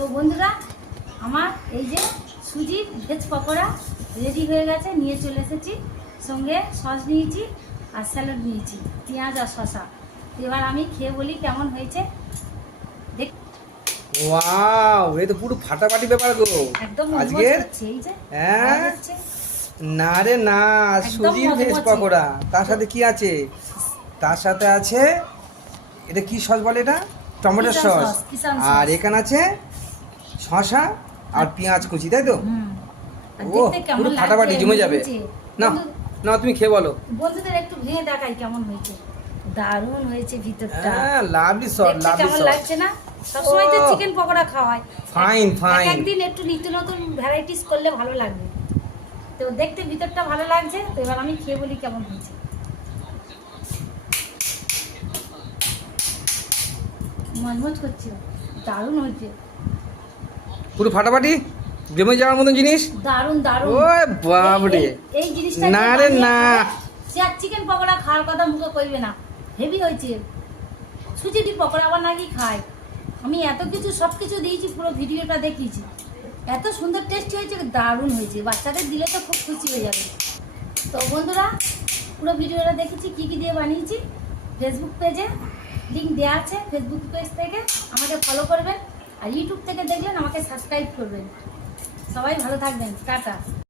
তো বন্ধুরা, আমার এই যে সুজির ভেজ পকোড়া রেডি হয়ে গেছে, নিয়ে চলে এসেছি। সঙ্গে সস নিয়েছি আর স্যালাড নিয়েছি, পেঁয়াজ আর শসা। এবার আমি খেয়ে বলি কেমন হয়েছে। ওয়াও, এই তো পুরো ফাটাফাটি ব্যাপার গো একদম আজকের। এই যে হ্যাঁ, না রে না, সুজির ভেজ পকোড়া। তার সাথে কি আছে? তার সাথে আছে, এটা কি সস বলে? এটা টমেটো সস। আর এখানে আছে শসা আর পেঁয়াজ কুচি, তাই তো? ও পুরো ফাটাফাটি জমে যাবে। না না, তুমি খেয়ে বলো। বন্ধুদের একটু ভেঙে দেখাই কেমন হয়েছে। দারুণ হয়েছে ভিতরটা। হ্যাঁ, লাভলি সস, লাভলি কেমন সস। লাগছে না? সবসময় তো চিকেন পকোড়া খাওয়ায়, ফাইন ফাইন। একদিন একটু নিত্য নতুন ভ্যারাইটিস করলে ভালো লাগবে। তো দেখতে ভিতরটা ভালো লাগছে। তো এবার আমি খেয়ে বলি কেমন হয়েছে। মজমজ করছে, দারুণ হয়েছে, পুরো ফাটাফাটি জমে যাওয়ার মতন জিনিস। দারুণ দারুণ। ও বাবরে, এই জিনিসটা না রে না, সে আর চিকেন পকোড়া খাওয়ার কথা মুখে কইবে না। হেভি হয়েছে। সুজিটি পকোড়া আবার নাকি খায়। আমি এত কিছু সব কিছু দিয়েছি, পুরো ভিডিওটা দেখিয়েছি। এত সুন্দর টেস্ট হয়েছে, দারুণ হয়েছে। বাচ্চাদের দিলে তো খুব খুশি হয়ে যাবে। তো বন্ধুরা, পুরো ভিডিওটা দেখেছি কী কী দিয়ে বানিয়েছি। ফেসবুক পেজে লিঙ্ক দেওয়া আছে, ফেসবুক পেজ থেকে আমাকে ফলো করবেন। আর ইউটিউব থেকে দেখলেন আমাকে সাবস্ক্রাইব করবেন। সবাই ভালো থাকবেন, টাটা।